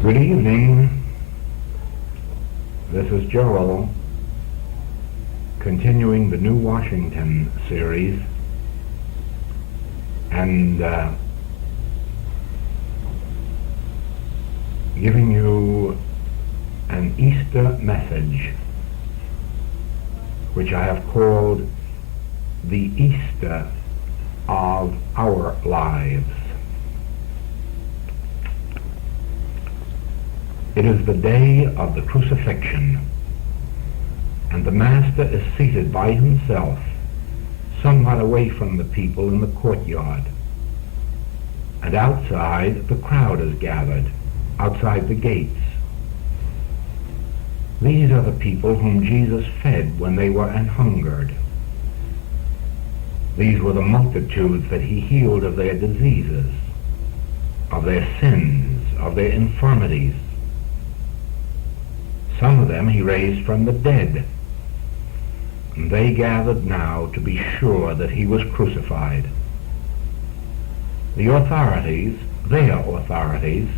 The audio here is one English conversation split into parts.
Good evening. This is Joel, continuing the New Washington series, and giving you an Easter message, which I have called the Easter of our lives. It is the day of the crucifixion, and the Master is seated by himself, somewhat away from the people in the courtyard. And outside, the crowd is gathered, outside the gates. These are the people whom Jesus fed when they were an hungered. These were the multitudes that he healed of their diseases, of their sins, of their infirmities. Some of them he raised from the dead, and they gathered now to be sure that he was crucified. The authorities, their authorities,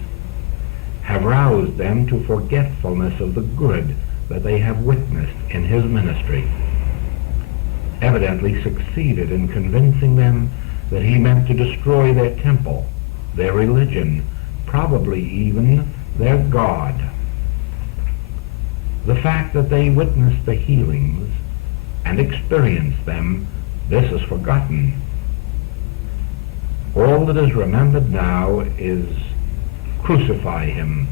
have roused them to forgetfulness of the good that they have witnessed in his ministry, evidently succeeded in convincing them that he meant to destroy their temple, their religion, probably even their God. The fact that they witnessed the healings and experienced them, this is forgotten. All that is remembered now is crucify him,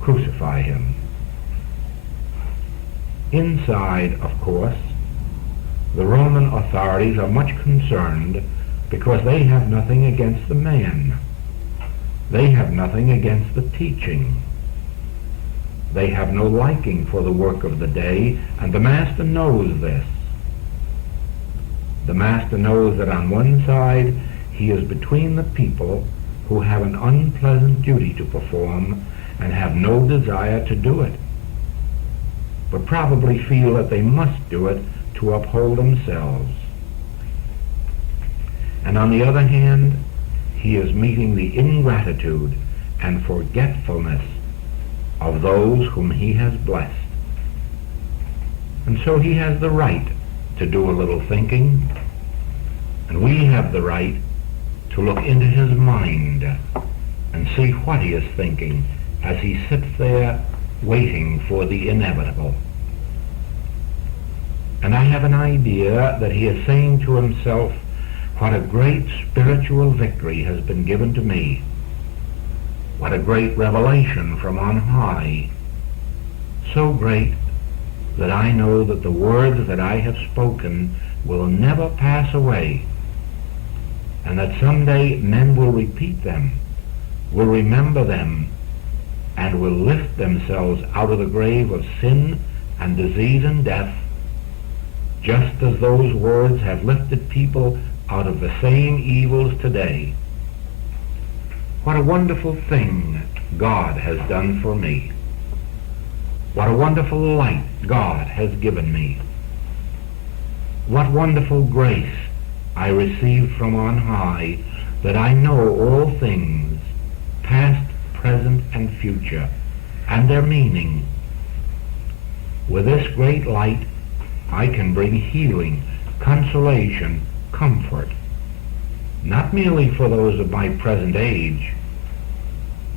crucify him. Inside, of course, the Roman authorities are much concerned because they have nothing against the man. They have nothing against the teaching. They have no liking for the work of the day, and the Master knows this. The Master knows that on one side he is between the people who have an unpleasant duty to perform and have no desire to do it, but probably feel that they must do it to uphold themselves. And on the other hand, he is meeting the ingratitude and forgetfulness of those whom he has blessed. And so he has the right to do a little thinking, and we have the right to look into his mind and see what he is thinking as he sits there waiting for the inevitable. And I have an idea that he is saying to himself, what a great spiritual victory has been given to me. What a great revelation from on high. So great that I know that the words that I have spoken will never pass away, and that someday men will repeat them, will remember them, and will lift themselves out of the grave of sin and disease and death, just as those words have lifted people out of the same evils today. What a wonderful thing God has done for me. What a wonderful light God has given me. What wonderful grace I received from on high, that I know all things, past, present, and future, and their meaning. With this great light, I can bring healing, consolation, comfort, not merely for those of my present age,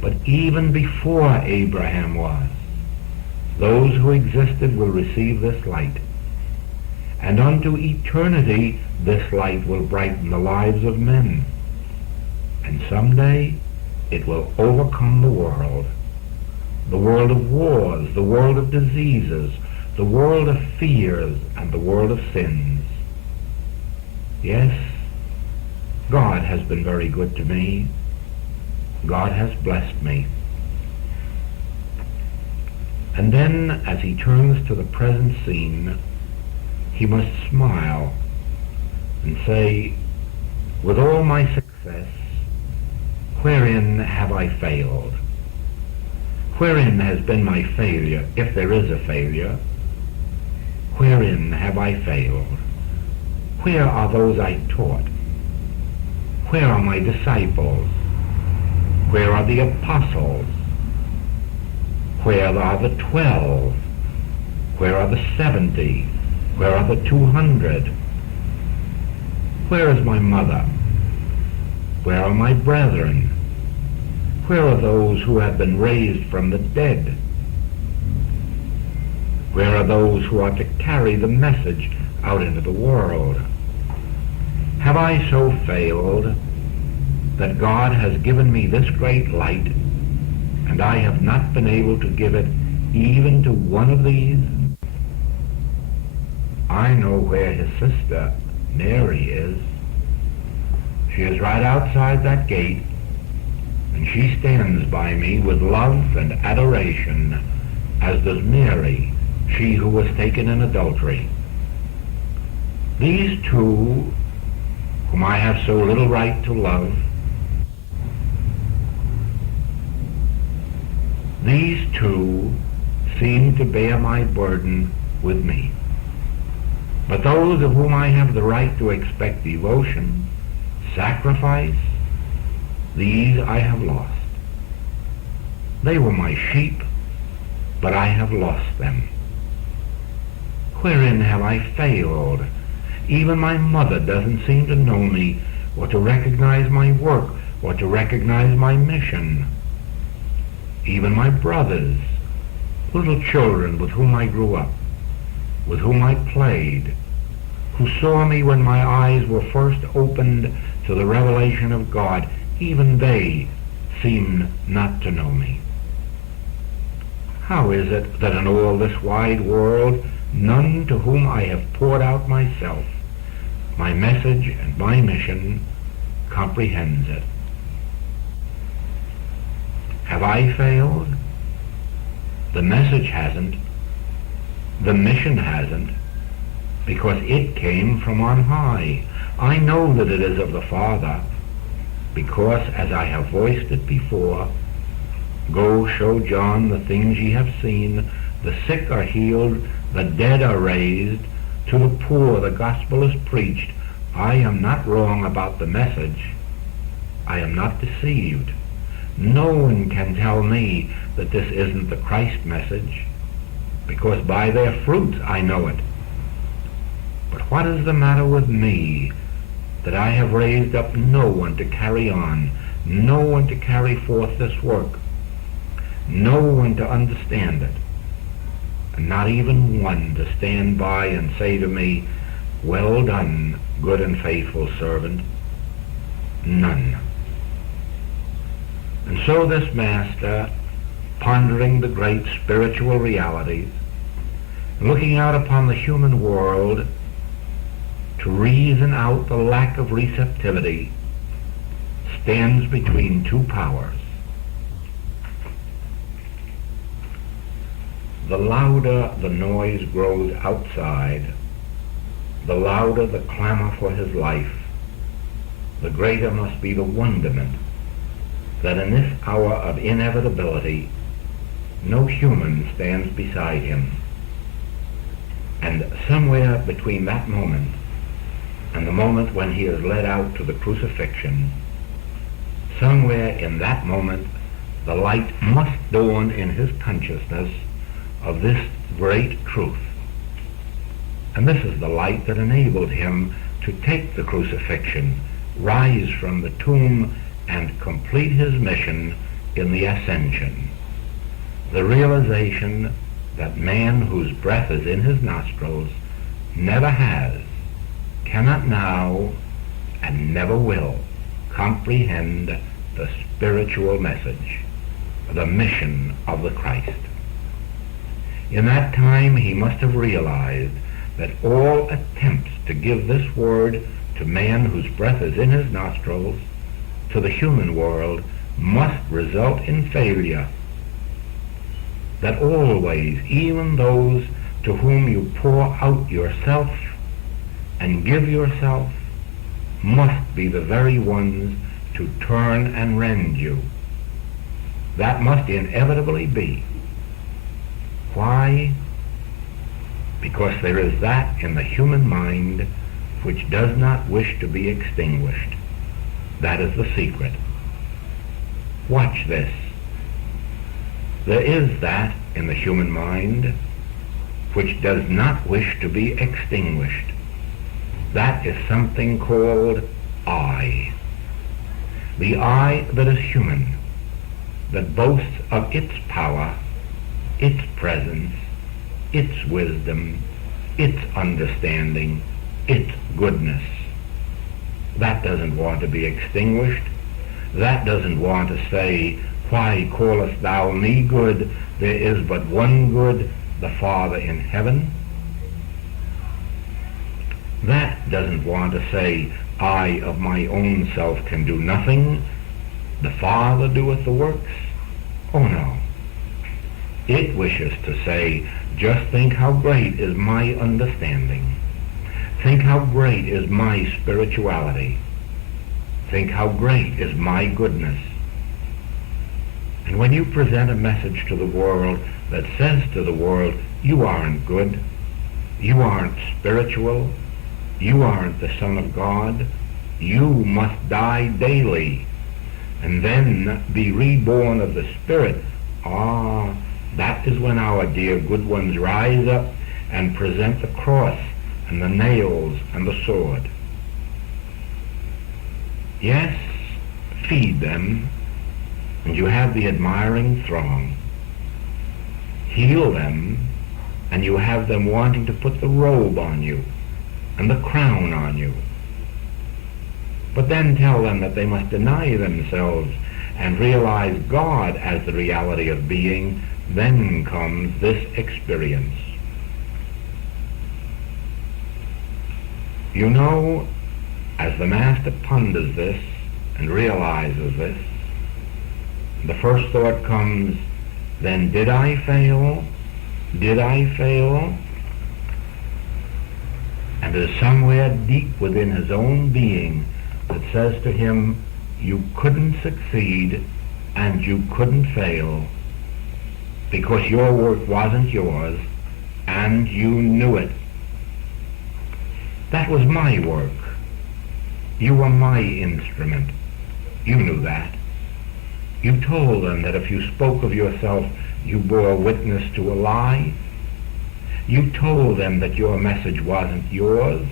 but even before Abraham was. Those who existed will receive this light, and unto eternity this light will brighten the lives of men, and someday it will overcome the world of wars, the world of diseases, the world of fears, and the world of sins. Yes, God has been very good to me. God has blessed me. And then, as he turns to the present scene, he must smile and say, with all my success, wherein have I failed? Wherein has been my failure, if there is a failure? Wherein have I failed? Where are those I taught? Where are my disciples? Where are the apostles? Where are the 12? Where are the 70? Where are the 200? Where is my mother? Where are my brethren? Where are those who have been raised from the dead? Where are those who are to carry the message out into the world? Have I so failed that God has given me this great light, and I have not been able to give it even to one of these? I know where his sister Mary is. She is right outside that gate, and she stands by me with love and adoration, as does Mary, she who was taken in adultery. These two, whom I have so little right to love, these two seem to bear my burden with me. But those of whom I have the right to expect devotion, sacrifice, these I have lost. They were my sheep, but I have lost them. Wherein have I failed? Even my mother doesn't seem to know me, or to recognize my work, or to recognize my mission. Even my brothers, little children with whom I grew up, with whom I played, who saw me when my eyes were first opened to the revelation of God, even they seem not to know me. How is it that in all this wide world, none to whom I have poured out myself, my message and my mission, comprehends it? Have I failed? The message hasn't. The mission hasn't, because it came from on high. I know that it is of the Father, because, as I have voiced it before, go show John the things ye have seen, the sick are healed, the dead are raised, to the poor the gospel is preached. I am not wrong about the message. I am not deceived. No one can tell me that this isn't the Christ message, because by their fruits I know it. But what is the matter with me, that I have raised up no one to carry on, no one to carry forth this work, no one to understand it, and not even one to stand by and say to me, "Well done, good and faithful servant"? None. And so this master, pondering the great spiritual realities, looking out upon the human world to reason out the lack of receptivity, stands between two powers. The louder the noise grows outside, the louder the clamor for his life, the greater must be the wonderment that in this hour of inevitability no human stands beside him. And somewhere between that moment and the moment when he is led out to the crucifixion, somewhere in that moment the light must dawn in his consciousness of this great truth. And this is the light that enabled him to take the crucifixion, rise from the tomb, and complete his mission in the ascension. The realization that man whose breath is in his nostrils never has, cannot now, and never will comprehend the spiritual message, the mission of the Christ. In that time he must have realized that all attempts to give this word to man whose breath is in his nostrils, to the human world, must result in failure. That always, even those to whom you pour out yourself and give yourself, must be the very ones to turn and rend you. That must inevitably be. Why? Because there is that in the human mind which does not wish to be extinguished. That is the secret. Watch this. There is that in the human mind which does not wish to be extinguished. That is something called I. The I that is human, that boasts of its power, its presence, its wisdom, its understanding, its goodness. That doesn't want to be extinguished. That doesn't want to say, why callest thou me good? There is but one good, the Father in heaven. That doesn't want to say, I of my own self can do nothing. The Father doeth the works. Oh no. It wishes to say, just think how great is my understanding. Think how great is my spirituality. Think how great is my goodness. And when you present a message to the world that says to the world, you aren't good, you aren't spiritual, you aren't the Son of God, you must die daily and then be reborn of the Spirit, that is when our dear good ones rise up and present the cross and the nails and the sword. Yes, feed them, and you have the admiring throng. Heal them, and you have them wanting to put the robe on you and the crown on you. But then tell them that they must deny themselves and realize God as the reality of being. Then comes this experience. You know, as the Master ponders this and realizes this, the first thought comes, then did I fail? Did I fail? And there's somewhere deep within his own being that says to him, you couldn't succeed and you couldn't fail because your work wasn't yours and you knew it. That was my work. You were my instrument. You knew that. You told them that if you spoke of yourself, you bore witness to a lie. You told them that your message wasn't yours.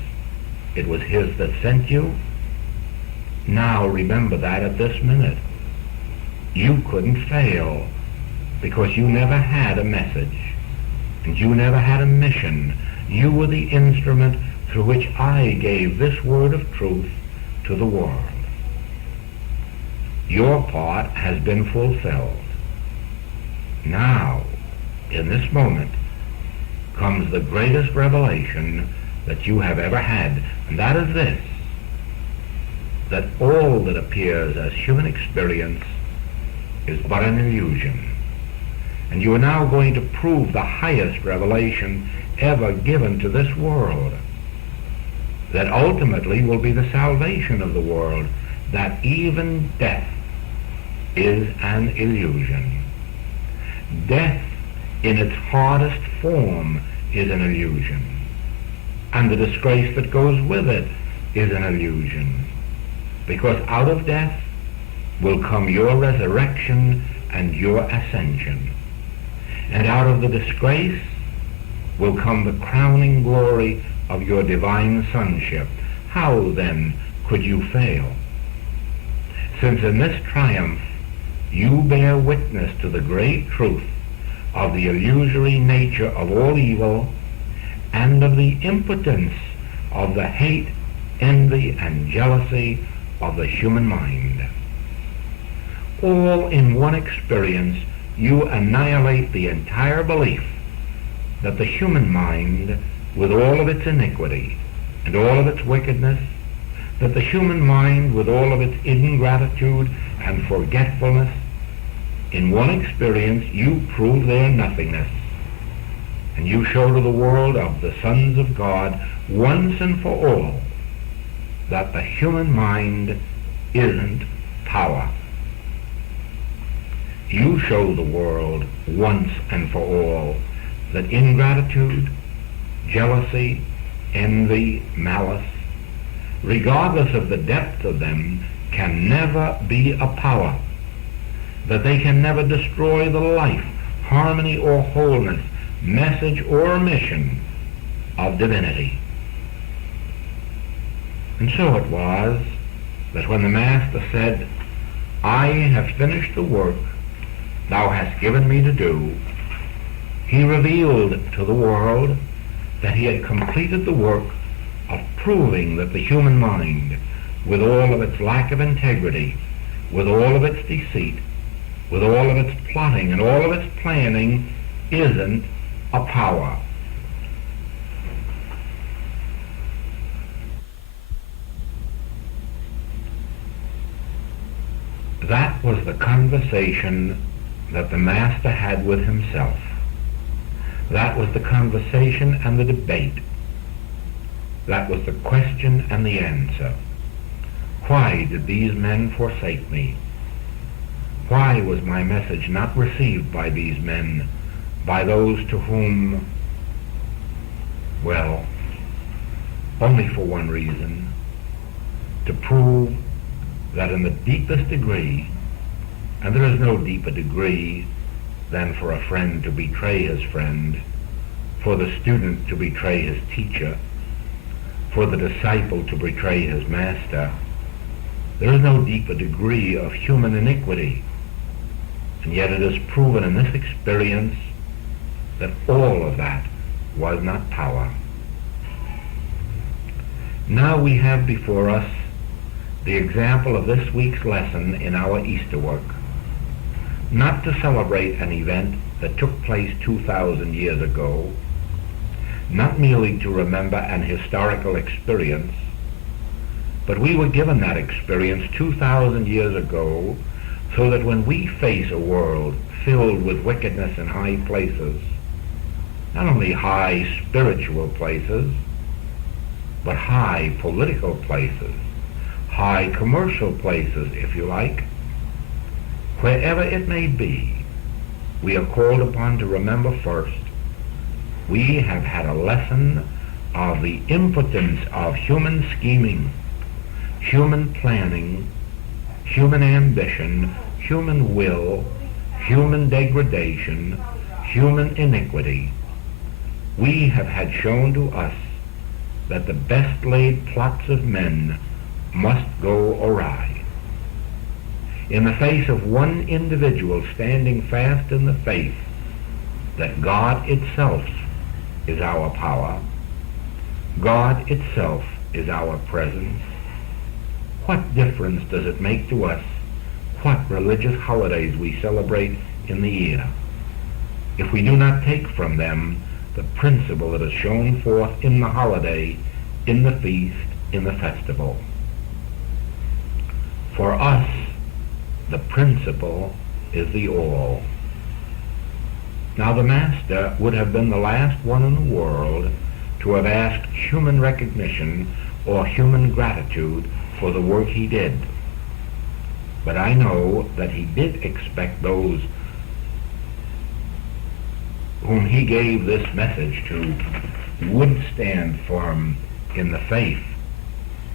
It was his that sent you. Now remember that at this minute. You couldn't fail because you never had a message and you never had a mission. You were the instrument through which I gave this word of truth to the world. Your part has been fulfilled. Now, in this moment, comes the greatest revelation that you have ever had, and that is this, that all that appears as human experience is but an illusion. And you are now going to prove the highest revelation ever given to this world, that ultimately will be the salvation of the world, that even death is an illusion. Death in its hardest form is an illusion, and the disgrace that goes with it is an illusion, because out of death will come your resurrection and your ascension, and out of the disgrace will come the crowning glory of your divine sonship. How then could you fail? Since in this triumph you bear witness to the great truth of the illusory nature of all evil and of the impotence of the hate, envy, and jealousy of the human mind. All in one experience you annihilate the entire belief that the human mind, with all of its iniquity and all of its wickedness, that the human mind with all of its ingratitude and forgetfulness, in one experience you prove their nothingness, and you show to the world of the sons of God once and for all that the human mind isn't power. You show the world once and for all that ingratitude, jealousy, envy, malice, regardless of the depth of them, can never be a power, that they can never destroy the life harmony or wholeness, message or mission of divinity. And so it was that when the Master said, I have finished the work thou hast given me to do, he revealed to the world that he had completed the work of proving that the human mind, with all of its lack of integrity, with all of its deceit, with all of its plotting and all of its planning, isn't a power. That was the conversation that the Master had with himself. That was the conversation and the debate. That was the question and the answer. Why did these men forsake me? Why was my message not received by these men, by those to whom, well, only for one reason, to prove that in the deepest degree, and there is no deeper degree than for a friend to betray his friend, for the student to betray his teacher, for the disciple to betray his master. There is no deeper degree of human iniquity, and yet it is proven in this experience that all of that was not power. Now we have before us the example of this week's lesson in our Easter work, not to celebrate an event that took place 2,000 years ago, not merely to remember an historical experience, but we were given that experience 2,000 years ago so that when we face a world filled with wickedness in high places, not only high spiritual places, but high political places, high commercial places, if you like, wherever it may be, we are called upon to remember first, we have had a lesson of the impotence of human scheming, human planning, human ambition, human will, human degradation, human iniquity. We have had shown to us that the best laid plots of men must go awry. In the face of one individual standing fast in the faith that God itself is our power, God itself is our presence, what difference does it make to us what religious holidays we celebrate in the year if we do not take from them the principle that is shown forth in the holiday, in the feast, in the festival? For us, the principle is the all. Now the Master would have been the last one in the world to have asked human recognition or human gratitude for the work he did. But I know that he did expect those whom he gave this message to would stand firm in the faith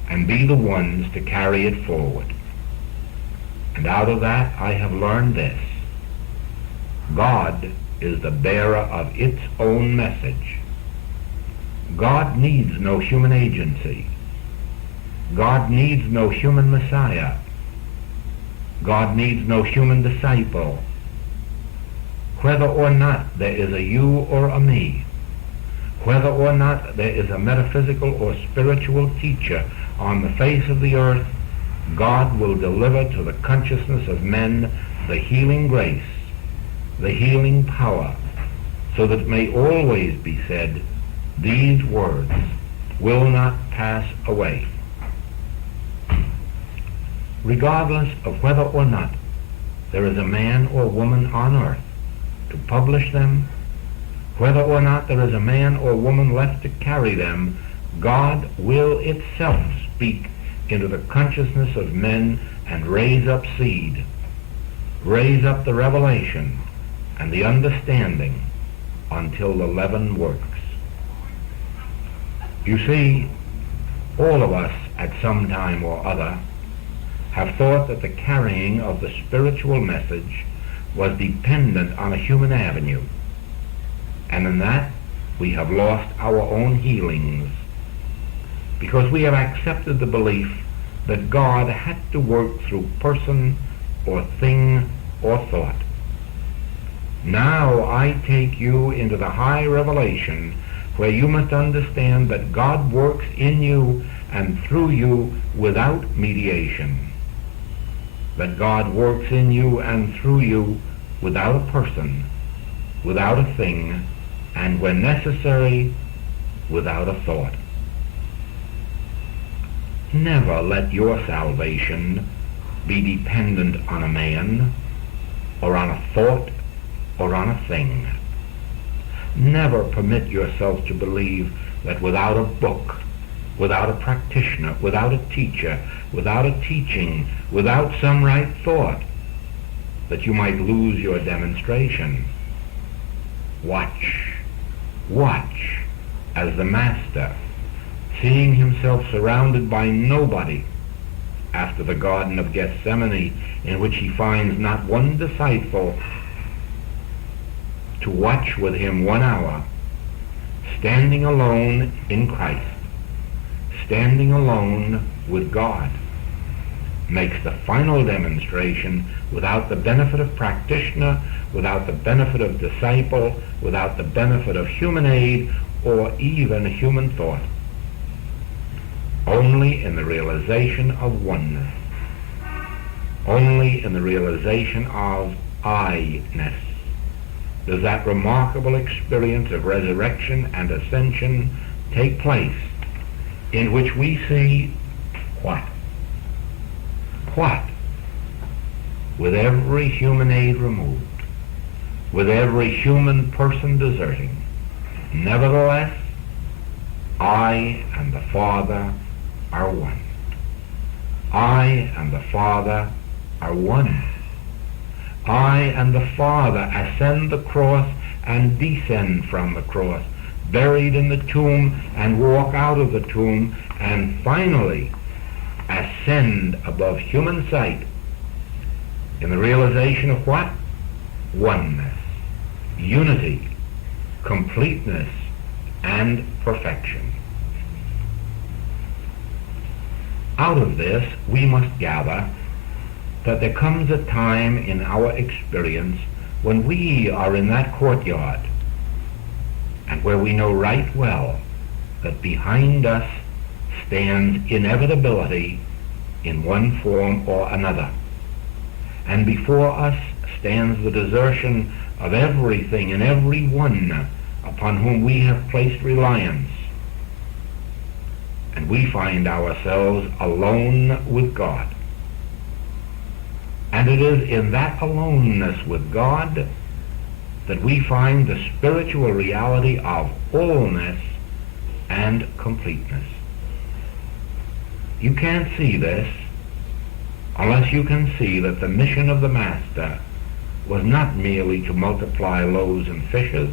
and be the ones to carry it forward. And out of that I have learned this: God is the bearer of its own message. God needs no human agency. God needs no human Messiah. God needs no human disciple. Whether or not there is a you or a me, whether or not there is a metaphysical or spiritual teacher on the face of the earth, God will deliver to the consciousness of men the healing grace, the healing power, so that it may always be said, these words will not pass away. Regardless of whether or not there is a man or woman on earth to publish them, whether or not there is a man or woman left to carry them, God will itself speak into the consciousness of men and raise up seed, raise up the revelation and the understanding until the leaven works. You see, all of us at some time or other have thought that the carrying of the spiritual message, was dependent on a human avenue. And in that, we have lost our own healings, because we have accepted the belief that God had to work through person or thing or thought. Now I take you into the high revelation where you must understand that God works in you and through you without mediation. That God works in you and through you without a person, without a thing, and when necessary, without a thought. Never let your salvation be dependent on a man, or on a thought, or on a thing. Never permit yourself to believe that without a book, without a practitioner, without a teacher, without a teaching, without some right thought, that you might lose your demonstration. Watch as the Master, seeing himself surrounded by nobody after the Garden of Gethsemane, in which he finds not one disciple to watch with him 1 hour, standing alone in Christ, standing alone with God, makes the final demonstration without the benefit of practitioner, without the benefit of disciple, without the benefit of human aid or even human thought. Only in the realization of oneness. Only in the realization of I-ness does that remarkable experience of resurrection and ascension take place, in which we see what? What? With every human aid removed, with every human person deserting, nevertheless, I and the Father are one. I and the Father are one. I and the Father ascend the cross and descend from the cross, buried in the tomb and walk out of the tomb, and finally ascend above human sight in the realization of what? Oneness, unity, completeness, and perfection. Out of this, we must gather that there comes a time in our experience when we are in that courtyard, and where we know right well that behind us stands inevitability in one form or another, and before us stands the desertion of everything and everyone upon whom we have placed reliance, and we find ourselves alone with God. And it is in that aloneness with God that we find the spiritual reality of wholeness and completeness. You can't see this unless you can see that the mission of the Master was not merely to multiply loaves and fishes,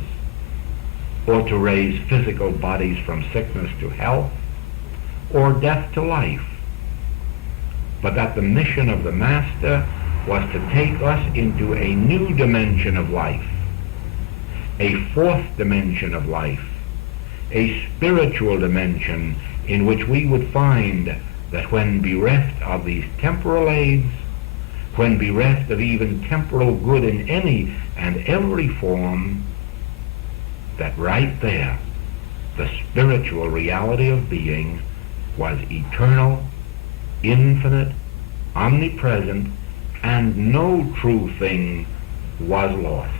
or to raise physical bodies from sickness to health, or death to life, but that the mission of the Master was to take us into a new dimension of life, a fourth dimension of life, a spiritual dimension in which we would find that when bereft of these temporal aids, when bereft of even temporal good in any and every form, that right there, the spiritual reality of being was eternal, infinite, omnipresent, and no true thing was lost.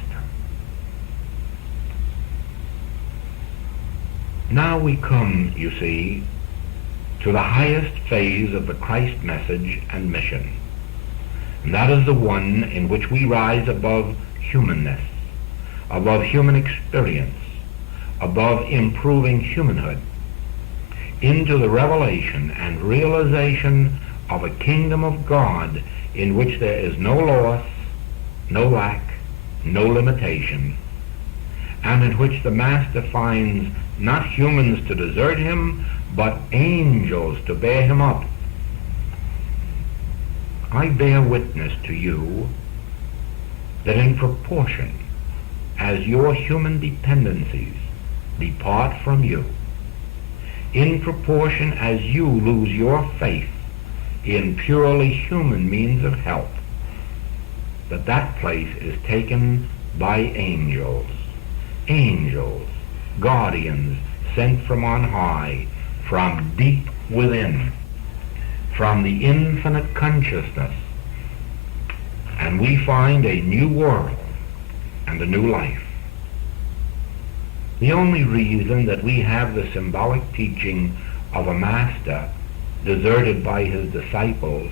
Now we come, you see, to the highest phase of the Christ message and mission. And that is the one in which we rise above humanness, above human experience, above improving humanhood, into the revelation and realization of a kingdom of God in which there is no loss, no lack, no limitation, and in which the Master finds not humans to desert him, but angels to bear him up. I bear witness to you that in proportion as your human dependencies depart from you, in proportion as you lose your faith in purely human means of help, that place is taken by angels, guardians sent from on high, from deep within, from the infinite consciousness, and we find a new world and a new life. The only reason that we have the symbolic teaching of a master deserted by his disciples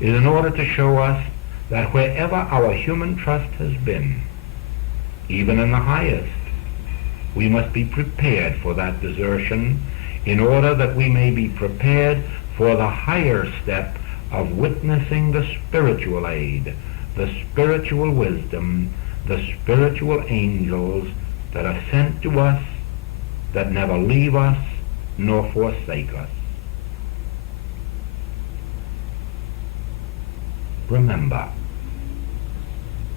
is in order to show us that wherever our human trust has been, even in the highest, we must be prepared for that desertion in order that we may be prepared for the higher step of witnessing the spiritual aid, the spiritual wisdom, the spiritual angels that are sent to us, that never leave us nor forsake us. Remember,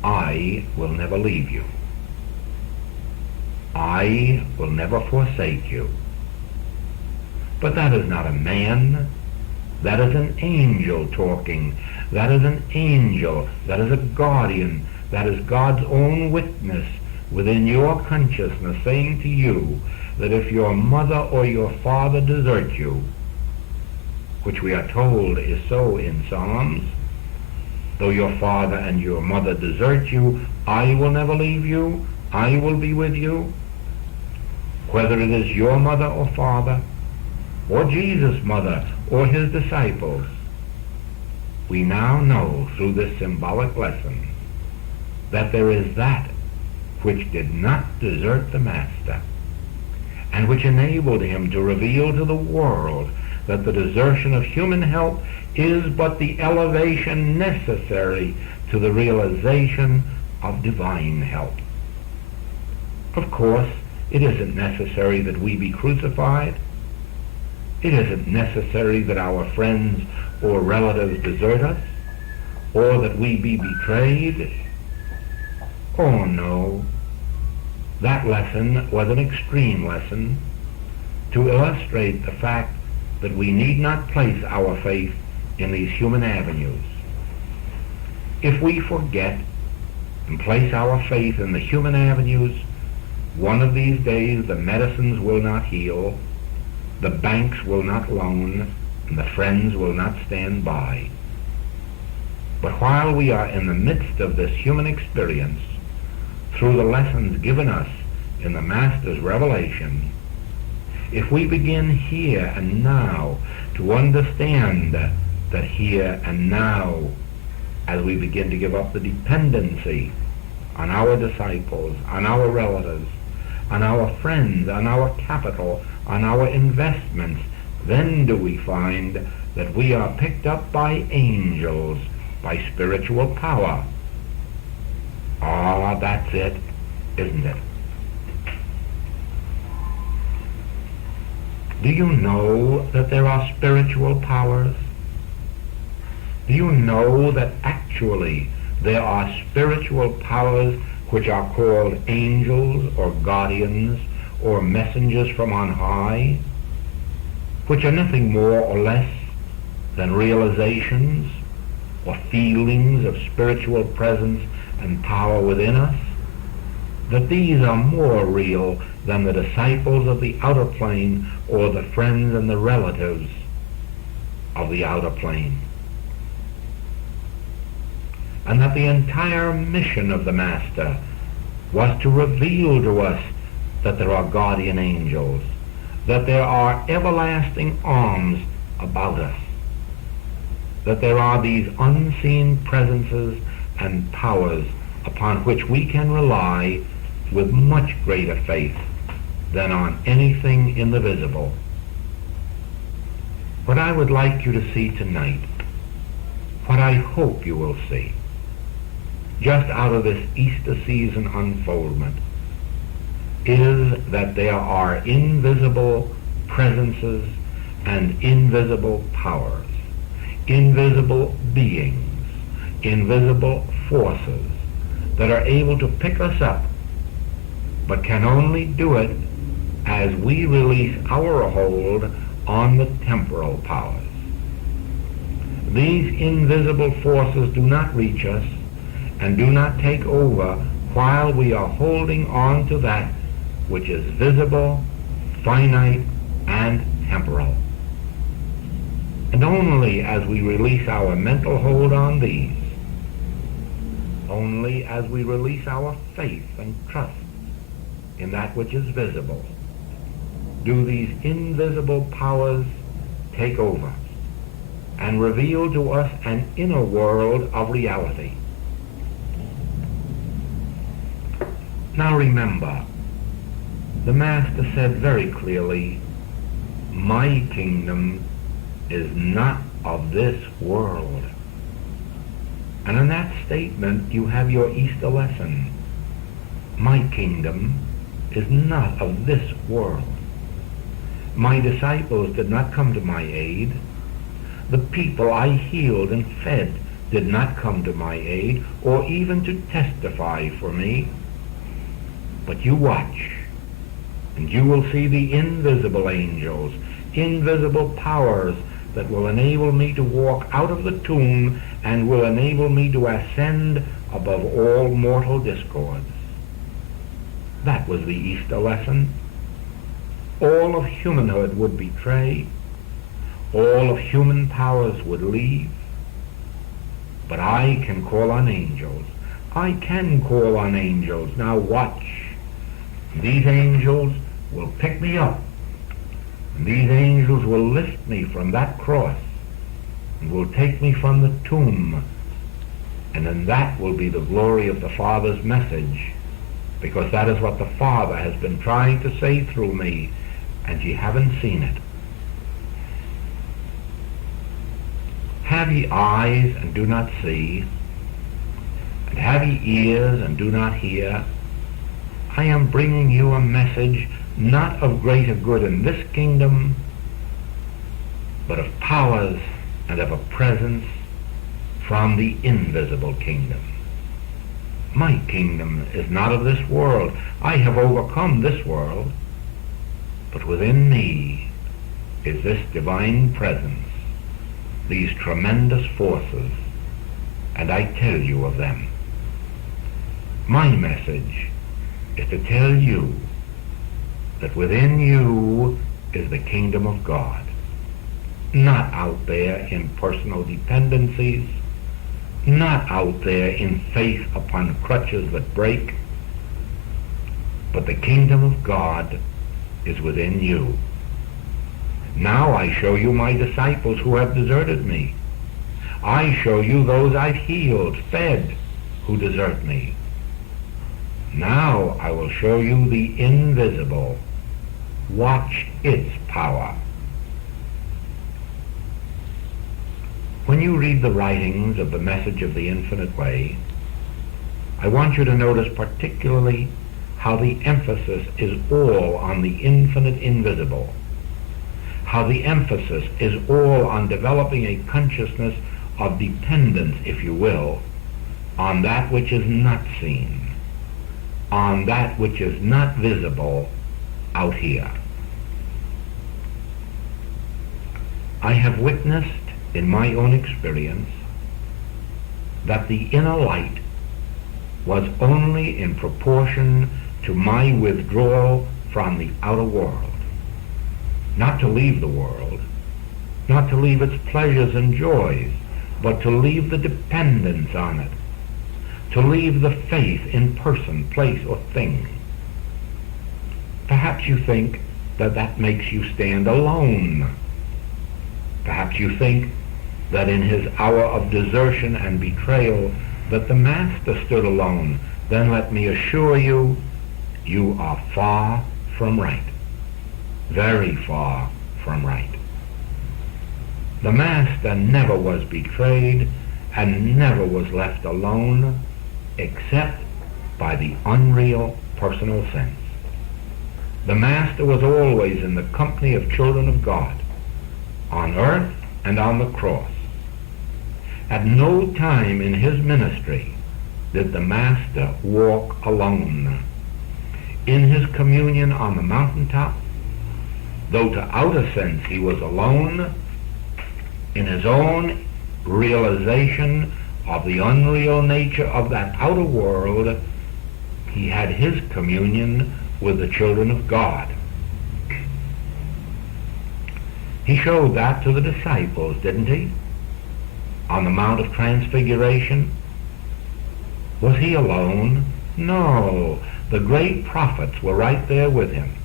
I will never leave you. I will never forsake you. But that is not a man. That is an angel talking. That is an angel. That is a guardian. That is God's own witness within your consciousness saying to you that if your mother or your father desert you, which we are told is so in Psalms, though your father and your mother desert you, I will never leave you. I will be with you. Whether it is your mother or father, or Jesus' mother, or his disciples, we now know through this symbolic lesson that there is that which did not desert the Master, and which enabled him to reveal to the world that the desertion of human help is but the elevation necessary to the realization of divine help. Of course, it isn't necessary that we be crucified. It isn't necessary that our friends or relatives desert us, or that we be betrayed. Oh no, that lesson was an extreme lesson to illustrate the fact that we need not place our faith in these human avenues. If we forget and place our faith in the human avenues, one of these days the medicines will not heal, the banks will not loan, and the friends will not stand by. But while we are in the midst of this human experience, through the lessons given us in the Master's revelation, if we begin here and now to understand that here and now, as we begin to give up the dependency on our disciples, on our relatives, on our friends, on our capital, on our investments, then do we find that we are picked up by angels, by spiritual power. Ah, that's it, isn't it? Do you know that there are spiritual powers? Do you know that actually there are spiritual powers which are called angels or guardians or messengers from on high, which are nothing more or less than realizations or feelings of spiritual presence and power within us? That these are more real than the disciples of the outer plane or the friends and the relatives of the outer plane. And that the entire mission of the Master was to reveal to us that there are guardian angels, that there are everlasting arms about us, that there are these unseen presences and powers upon which we can rely with much greater faith than on anything in the visible. What I would like you to see tonight, what I hope you will see, just out of this Easter season unfoldment, is that there are invisible presences and invisible powers, invisible beings, invisible forces that are able to pick us up, but can only do it as we release our hold on the temporal powers. These invisible forces do not reach us and do not take over while we are holding on to that which is visible, finite, and temporal. And only as we release our mental hold on these, only as we release our faith and trust in that which is visible, do these invisible powers take over and reveal to us an inner world of reality. Now remember, the Master said very clearly, my kingdom is not of this world. And in that statement you have your Easter lesson. My kingdom is not of this world. My disciples did not come to my aid. The people I healed and fed did not come to my aid or even to testify for me. But you watch, and you will see the invisible angels, invisible powers that will enable me to walk out of the tomb and will enable me to ascend above all mortal discords. That was the Easter lesson. All of humanhood would betray. All of human powers would leave. But I can call on angels. I can call on angels. Now watch. These angels will pick me up. And these angels will lift me from that cross and will take me from the tomb. And then that will be the glory of the Father's message, because that is what the Father has been trying to say through me, and ye haven't seen it. Have ye eyes and do not see, and have ye ears and do not hear? I am bringing you a message not of greater good in this kingdom, but of powers and of a presence from the invisible kingdom. My kingdom is not of this world. I have overcome this world, but within me is this divine presence, these tremendous forces, and I tell you of them. My message is to tell you that within you is the kingdom of God, not out there in personal dependencies, not out there in faith upon crutches that break, but the kingdom of God is within you. Now I show you my disciples who have deserted me. I show you those I've healed, fed, who desert me. Now I will show you the invisible. Watch its power. When you read the writings of the Message of the Infinite Way, I want you to notice particularly how the emphasis is all on the infinite invisible, how the emphasis is all on developing a consciousness of dependence, if you will, on that which is not seen, on that which is not visible out here. I have witnessed in my own experience that the inner light was only in proportion to my withdrawal from the outer world. Not to leave the world, not to leave its pleasures and joys, but to leave the dependence on it, to leave the faith in person, place, or thing. Perhaps you think that that makes you stand alone. Perhaps you think that in his hour of desertion and betrayal that the Master stood alone. Then let me assure you, you are far from right. Very far from right. The Master never was betrayed and never was left alone except by the unreal personal sense. The Master was always in the company of children of God, on earth and on the cross. At no time in his ministry did the Master walk alone. In his communion on the mountaintop, though to outer sense he was alone, in his own realization of the unreal nature of that outer world, he had his communion with the children of God. He showed that to the disciples, didn't he? On the Mount of Transfiguration. Was he alone? No. The great prophets were right there with him.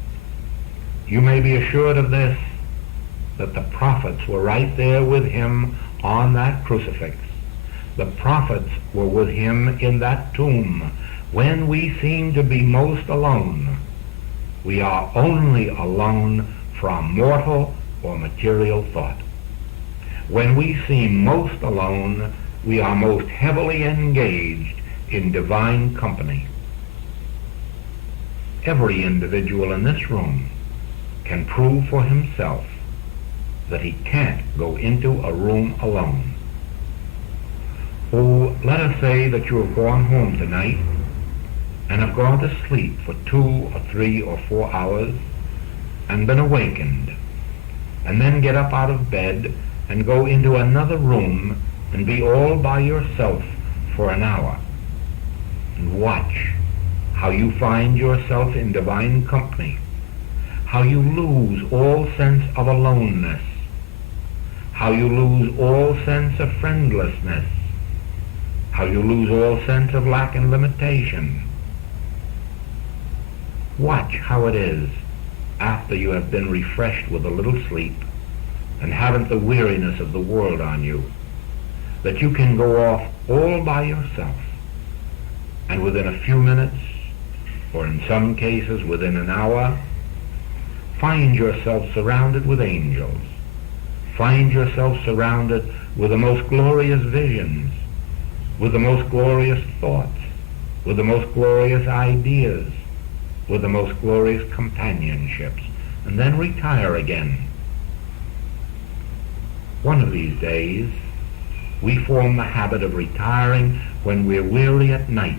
You may be assured of this, that the prophets were right there with him on that crucifix. The prophets were with him in that tomb. When we seem to be most alone, we are only alone from mortal or material thought. When we seem most alone, we are most heavily engaged in divine company. Every individual in this room can prove for himself that he can't go into a room alone. Oh, let us say that you have gone home tonight and have gone to sleep for 2 or 3 or 4 hours and been awakened, and then get up out of bed and go into another room and be all by yourself for an hour, and watch how you find yourself in divine company, how you lose all sense of aloneness, how you lose all sense of friendlessness, how you lose all sense of lack and limitation. Watch how it is, after you have been refreshed with a little sleep and haven't the weariness of the world on you, that you can go off all by yourself, and within a few minutes, or in some cases within an hour, find yourself surrounded with angels. Find yourself surrounded with the most glorious visions, with the most glorious thoughts, with the most glorious ideas, with the most glorious companionships, and then retire again. One of these days, we form the habit of retiring when we're weary at night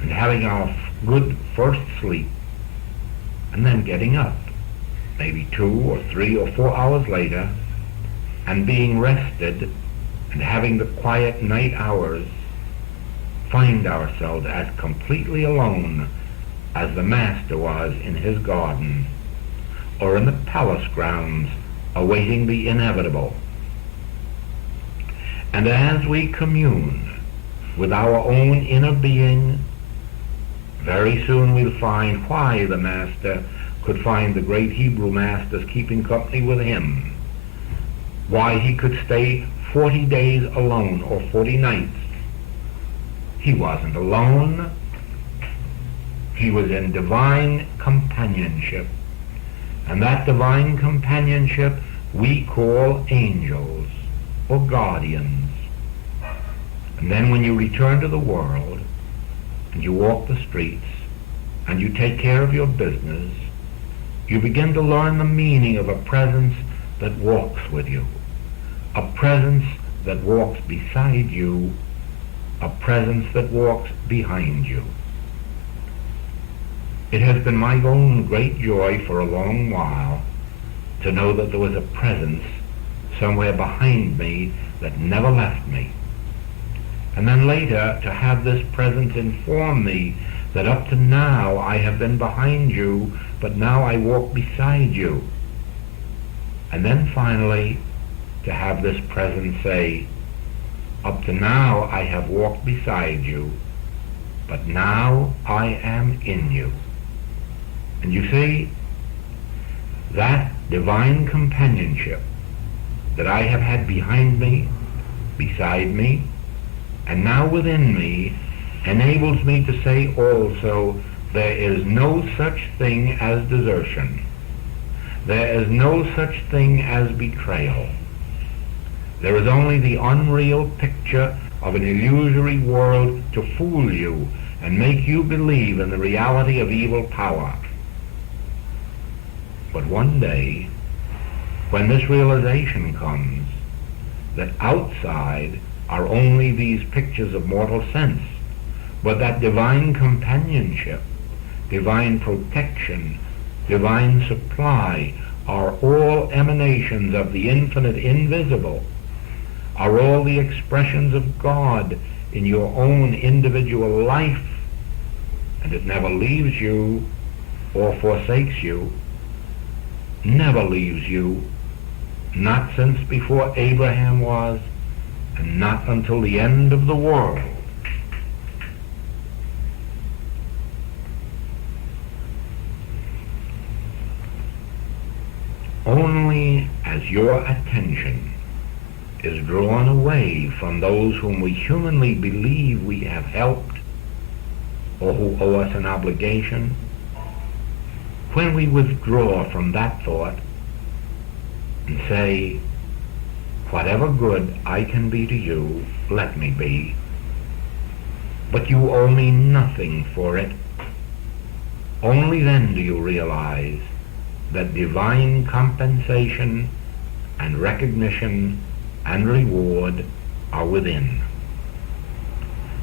and having our good first sleep, and then getting up, maybe 2 or 3 or 4 hours later, and being rested and having the quiet night hours, find ourselves as completely alone as the Master was in his garden or in the palace grounds awaiting the inevitable. And as we commune with our own inner being, very soon we'll find why the Master could find the great Hebrew masters keeping company with him, why he could stay 40 days alone or 40 nights. He wasn't alone. He was in divine companionship. And that divine companionship we call angels or guardians. And then when you return to the world and you walk the streets and you take care of your business, you begin to learn the meaning of a presence that walks with you, a presence that walks beside you, a presence that walks behind you. It has been my own great joy for a long while to know that there was a presence somewhere behind me that never left me. And then later to have this presence inform me that up to now I have been behind you, but now I walk beside you. And then finally to have this presence say, up to now I have walked beside you, but now I am in you. And you see, that divine companionship that I have had behind me, beside me, and now within me, enables me to say also, there is no such thing as desertion. There is no such thing as betrayal. There is only the unreal picture of an illusory world to fool you and make you believe in the reality of evil power. But one day, when this realization comes, that outside are only these pictures of mortal sense, but that divine companionship, divine protection, divine supply are all emanations of the infinite invisible, are all the expressions of God in your own individual life, and it never leaves you or forsakes you, never leaves you, not since before Abraham was, and not until the end of the world. Only as your attention is drawn away from those whom we humanly believe we have helped or who owe us an obligation, when we withdraw from that thought and say, whatever good I can be to you, let me be, but you owe me nothing for it, only then do you realize that divine compensation and recognition and reward are within.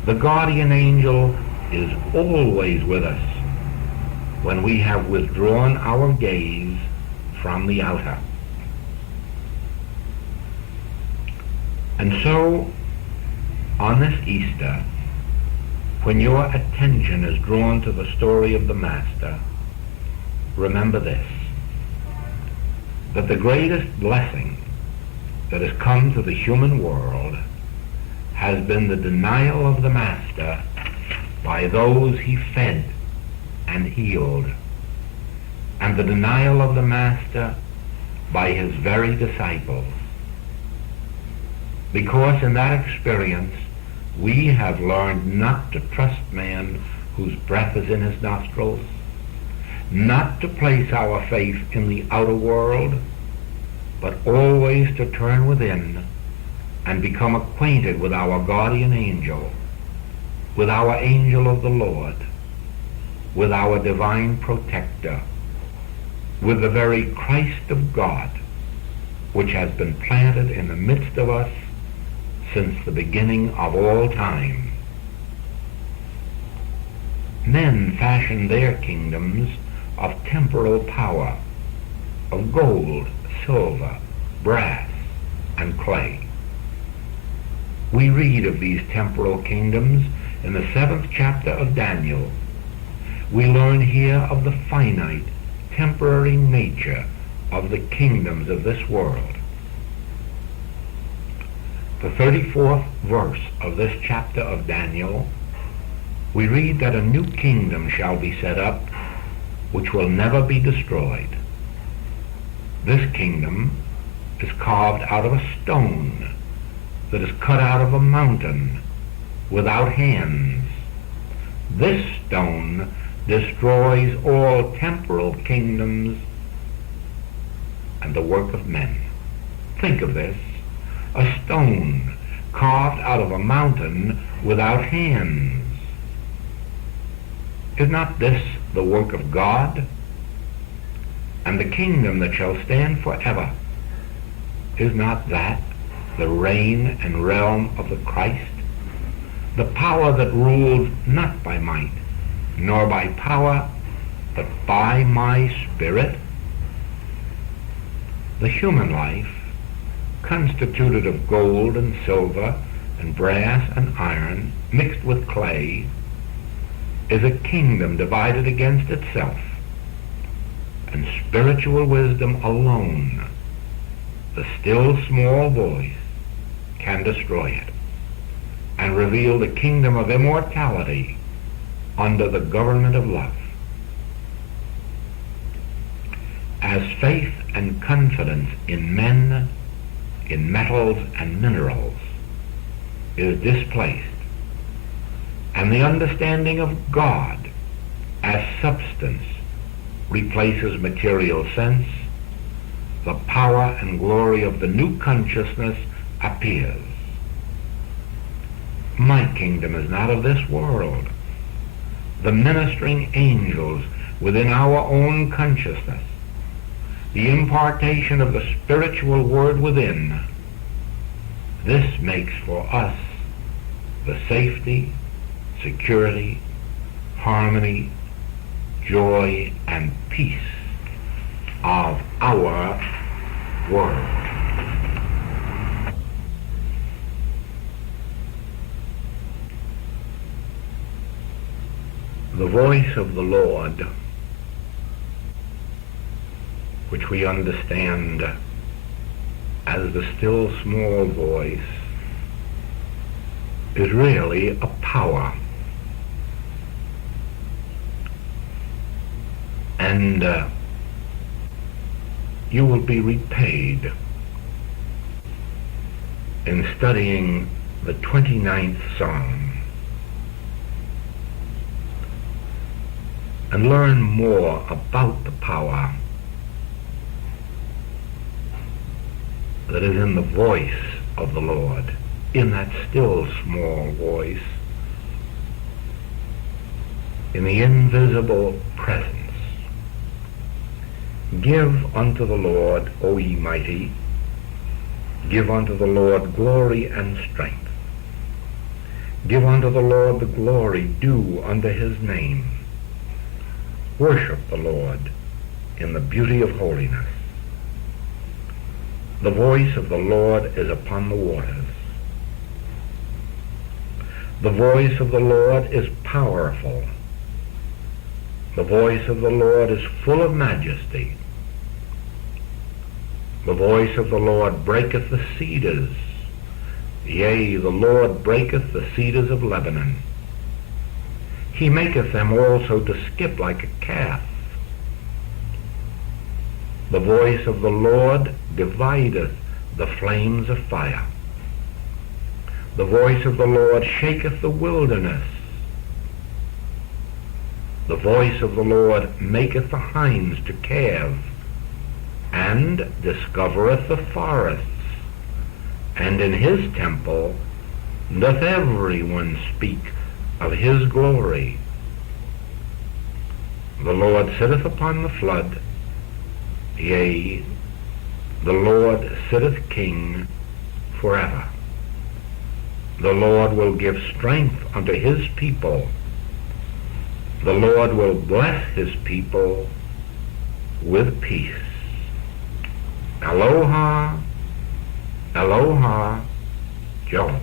The guardian angel is always with us when we have withdrawn our gaze from the outer. And so, on this Easter, when your attention is drawn to the story of the Master, remember this, that the greatest blessing that has come to the human world has been the denial of the Master by those he fed and healed, and the denial of the Master by his very disciples. Because in that experience we have learned not to trust man whose breath is in his nostrils, not to place our faith in the outer world, but always to turn within and become acquainted with our guardian angel, with our angel of the Lord, with our divine protector, with the very Christ of God, which has been planted in the midst of us since the beginning of all time. Men fashioned their kingdoms of temporal power, of gold, silver, brass, and clay. We read of these temporal kingdoms in the 7th chapter of Daniel. We learn here of the finite, temporary nature of the kingdoms of this world. The 34th verse of this chapter of Daniel, we read that a new kingdom shall be set up, which will never be destroyed. This kingdom is carved out of a stone that is cut out of a mountain without hands. This stone destroys all temporal kingdoms and the work of men. Think of this, a stone carved out of a mountain without hands. Is not this the work of God? And the kingdom that shall stand forever, is not that the reign and realm of the Christ? The power that rules not by might, nor by power, but by my Spirit? The human life, constituted of gold and silver and brass and iron mixed with clay, is a kingdom divided against itself, and spiritual wisdom alone, the still small voice, can destroy it and reveal the kingdom of immortality under the government of love. As faith and confidence in men, in metals and minerals is displaced, and the understanding of God as substance replaces material sense, the power and glory of the new consciousness appears. My kingdom is not of this world. The ministering angels within our own consciousness, the impartation of the spiritual word within, this makes for us the safety, security, harmony, joy, and peace of our world. The voice of the Lord, which we understand as the still small voice, is really a power. And you will be repaid in studying the 29th Psalm and learn more about the power that is in the voice of the Lord, in that still small voice, in the invisible presence. Give unto the Lord, O ye mighty, give unto the Lord glory and strength. Give unto the Lord the glory due unto his name. Worship the Lord in the beauty of holiness. The voice of the Lord is upon the waters. The voice of the Lord is powerful. The voice of the Lord is full of majesty. The voice of the Lord breaketh the cedars. Yea, the Lord breaketh the cedars of Lebanon. He maketh them also to skip like a calf. The voice of the Lord divideth the flames of fire. The voice of the Lord shaketh the wilderness. The voice of the Lord maketh the hinds to calve, and discovereth the forests. And in his temple doth every one speak of his glory. The Lord sitteth upon the flood. Yea, the Lord sitteth king forever. The Lord will give strength unto his people. The Lord will bless his people with peace. Aloha, aloha, Joe.